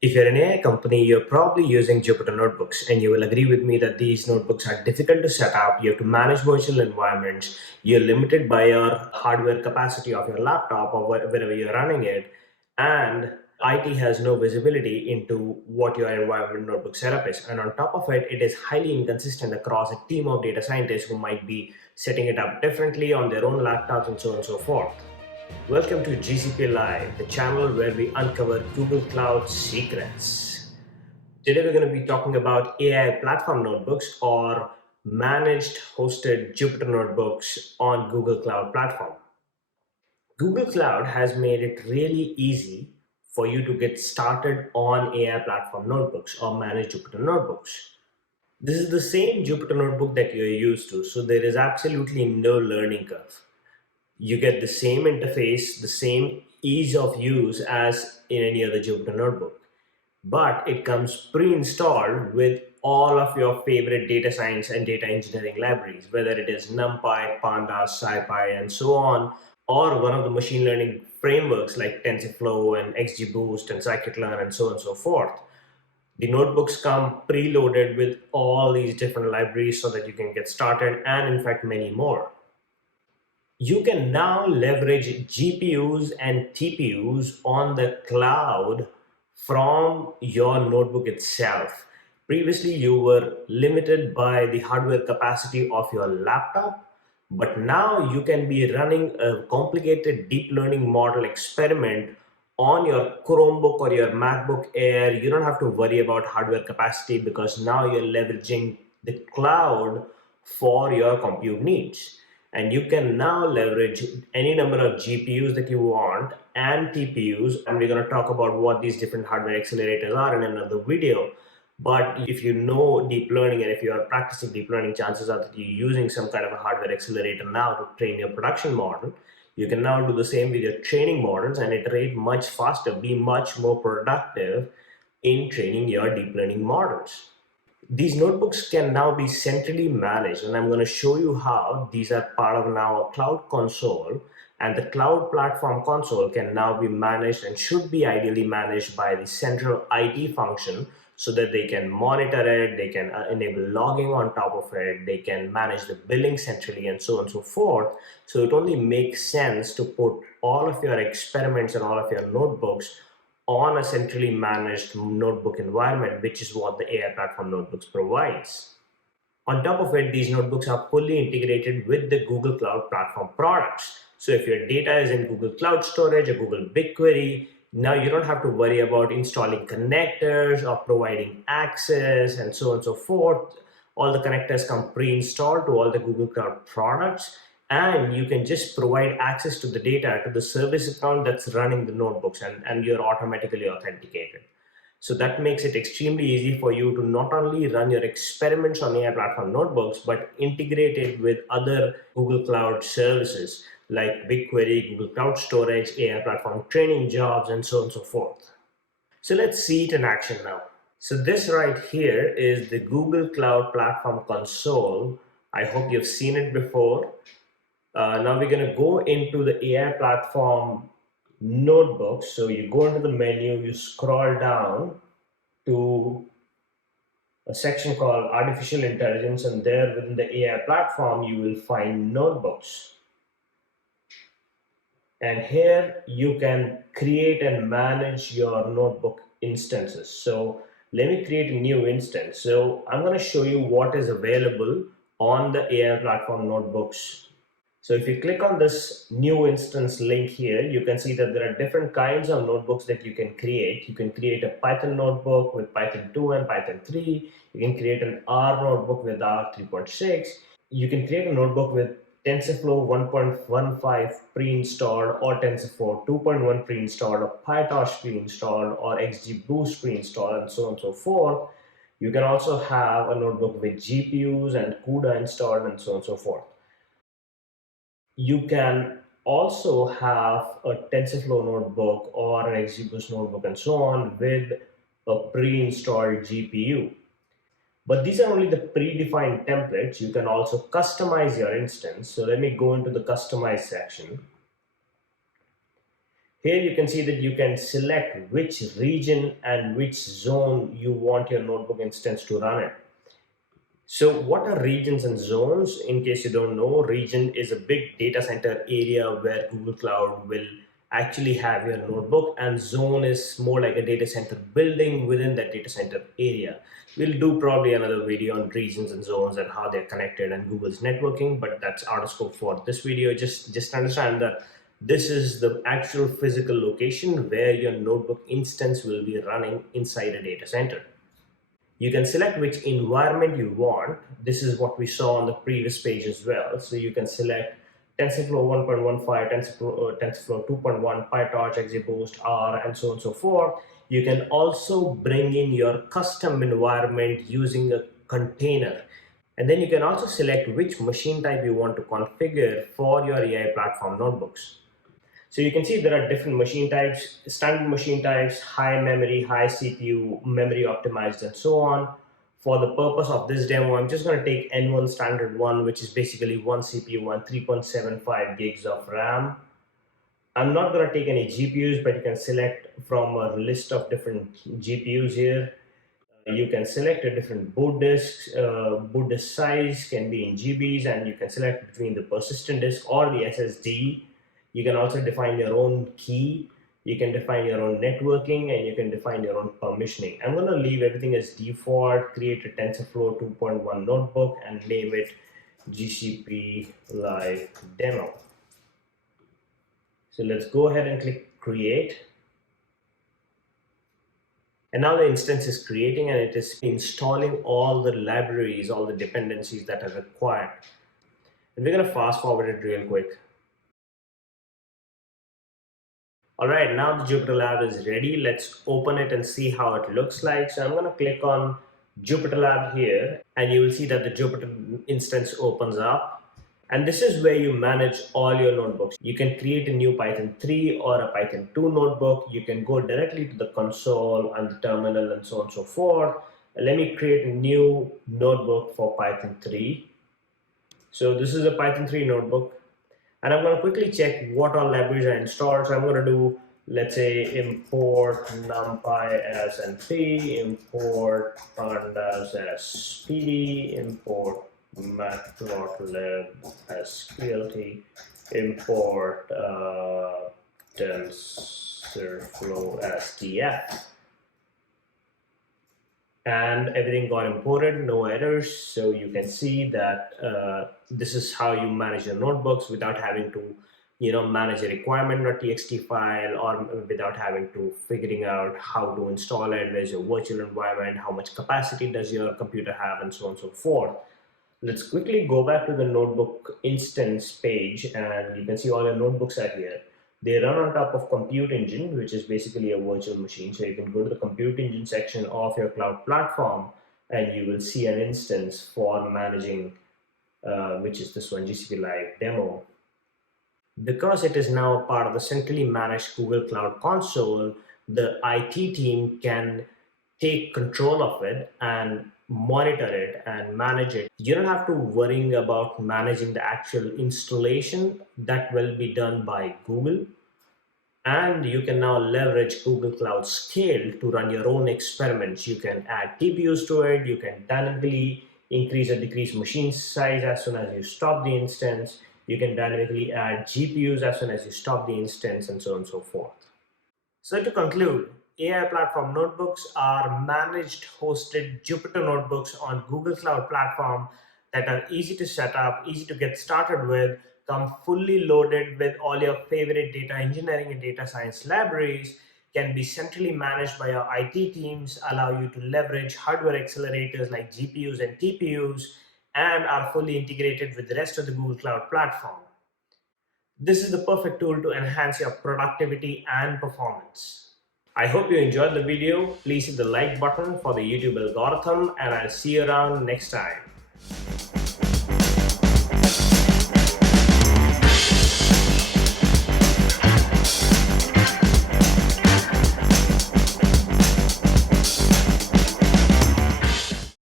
If you're an AI company, you're probably using Jupyter notebooks, and you will agree with me that these notebooks are difficult to set up. You have to manage virtual environments. You're limited by your hardware capacity of your laptop or wherever you're running it. And IT has no visibility into what your environment notebook setup is. And on top of it, it is highly inconsistent across a team of data scientists who might be setting it up differently on their own laptops and so on and so forth. Welcome to GCP Live, the channel where we uncover Google Cloud secrets. Today we're going to be talking about AI platform notebooks or managed hosted Jupyter notebooks on Google Cloud platform. Google Cloud has made it really easy for you to get started on AI platform notebooks or managed Jupyter notebooks. This is the same Jupyter notebook that you're used to, so there is absolutely no learning curve. You get the same interface, the same ease of use as in any other Jupyter notebook. But it comes pre-installed with all of your favorite data science and data engineering libraries, whether it is NumPy, Pandas, SciPy, and so on, or one of the machine learning frameworks like TensorFlow and XGBoost and Scikit-learn and so on and so forth. The notebooks come preloaded with all these different libraries so that you can get started, and in fact many more. You can now leverage GPUs and TPUs on the cloud from your notebook itself. Previously, you were limited by the hardware capacity of your laptop, but now you can be running a complicated deep learning model experiment on your Chromebook or your MacBook Air. You don't have to worry about hardware capacity because now you're leveraging the cloud for your compute needs. And you can now leverage any number of GPUs that you want and TPUs. And we're going to talk about what these different hardware accelerators are in another video. But if you know deep learning and if you are practicing deep learning, chances are that you're using some kind of a hardware accelerator now to train your production model. You can now do the same with your training models and iterate much faster, be much more productive in training your deep learning models. These notebooks can now be centrally managed, and I'm going to show you how these are part of now a cloud console. And the cloud platform console can now be managed and should be ideally managed by the central IT function so that they can monitor it, they can enable logging on top of it, they can manage the billing centrally, and so on and so forth. So it only makes sense to put all of your experiments and all of your notebooks on a centrally managed notebook environment, which is what the AI platform notebooks provides. On top of it, these notebooks are fully integrated with the Google Cloud Platform products. So if your data is in Google Cloud Storage or Google BigQuery, now you don't have to worry about installing connectors or providing access and so on and so forth. All the connectors come pre-installed to all the Google Cloud products, and you can just provide access to the data to the service account that's running the notebooks, and you're automatically authenticated. So that makes it extremely easy for you to not only run your experiments on AI platform notebooks, but integrate it with other Google Cloud services like BigQuery, Google Cloud Storage, AI platform training jobs, and so on and so forth. So let's see it in action now. So this right here is the Google Cloud Platform console. I hope you've seen it before. Now we're going to go into the AI platform notebook. So you go into the menu, you scroll down to a section called Artificial Intelligence, and there within the AI platform, you will find notebooks. And here you can create and manage your notebook instances. So let me create a new instance. So I'm going to show you what is available on the AI platform notebooks. So if you click on this new instance link here, you can see that there are different kinds of notebooks that you can create. You can create a Python notebook with Python 2 and Python 3. You can create an R notebook with R 3.6. You can create a notebook with TensorFlow 1.15 pre-installed or TensorFlow 2.1 pre-installed or PyTorch pre-installed or XGBoost pre-installed and so on and so forth. You can also have a notebook with GPUs and CUDA installed and so on and so forth. You can also have a TensorFlow notebook or an XGBoost notebook and so on with a pre-installed GPU. But these are only the predefined templates. You can also customize your instance. So let me go into the customize section. Here you can see that you can select which region and which zone you want your notebook instance to run in. So what are regions and zones? In case you don't know, region is a big data center area where Google Cloud will actually have your notebook, and zone is more like a data center building within that data center area. We'll do probably another video on regions and zones and how they're connected and Google's networking, but that's out of scope for this video. Just understand that this is the actual physical location where your notebook instance will be running inside a data center. You can select which environment you want. This is what we saw on the previous page as well. So you can select TensorFlow 1.15, TensorFlow 2.1, PyTorch, XGBoost, R, and so on and so forth. You can also bring in your custom environment using a container. And then you can also select which machine type you want to configure for your AI platform notebooks. So you can see there are different machine types, standard machine types, high memory, high CPU, memory optimized, and so on. For the purpose of this demo, I'm just going to take N1 standard one, which is basically one CPU and 3.75 gigs of RAM. I'm not going to take any GPUs, but you can select from a list of different GPUs here. You can select a different boot disk. Boot disk size can be in GBs, and you can select between the persistent disk or the SSD. You can also define your own key. You can define your own networking, and you can define your own permissioning. I'm going to leave everything as default, create a TensorFlow 2.1 notebook, and name it GCP Live Demo. So let's go ahead and click Create. And now the instance is creating, and it is installing all the libraries, all the dependencies that are required. And we're going to fast forward it real quick. All right, now the Jupyter Lab is ready. Let's open it and see how it looks like. So I'm going to click on Jupyter Lab here, and you will see that the Jupyter instance opens up. And this is where you manage all your notebooks. You can create a new Python 3 or a Python 2 notebook. You can go directly to the console and the terminal and so on and so forth. Let me create a new notebook for Python 3. So this is a Python 3 notebook. And I'm going to quickly check what all libraries are installed. So I'm going to do, let's say, import numpy as np, import pandas as pd, import matplotlib as plt, import tensorflow as df. And everything got imported, no errors. So you can see that this is how you manage your notebooks without having to, manage a requirement.txt file, or without having to figuring out how to install it, where's your virtual environment, how much capacity does your computer have, and so on and so forth. Let's quickly go back to the notebook instance page, and you can see all your notebooks are here. They run on top of Compute Engine, which is basically a virtual machine. So you can go to the Compute Engine section of your cloud platform, and you will see an instance for managing, which is this one, GCP Live Demo. Because it is now part of the centrally managed Google Cloud Console, the IT team can take control of it and monitor it and manage it. You don't have to worry about managing the actual installation. That will be done by Google. And you can now leverage Google Cloud Scale to run your own experiments. You can add TPUs to it. You can dynamically increase or decrease machine size as soon as you stop the instance. You can dynamically add GPUs as soon as you stop the instance, and so on and so forth. So to conclude, AI platform notebooks are managed, hosted Jupyter notebooks on Google Cloud Platform that are easy to set up, easy to get started with, come fully loaded with all your favorite data engineering and data science libraries, can be centrally managed by your IT teams, allow you to leverage hardware accelerators like GPUs and TPUs, and are fully integrated with the rest of the Google Cloud Platform. This is the perfect tool to enhance your productivity and performance. I hope you enjoyed the video. Please hit the like button for the YouTube algorithm, and I'll see you around next time.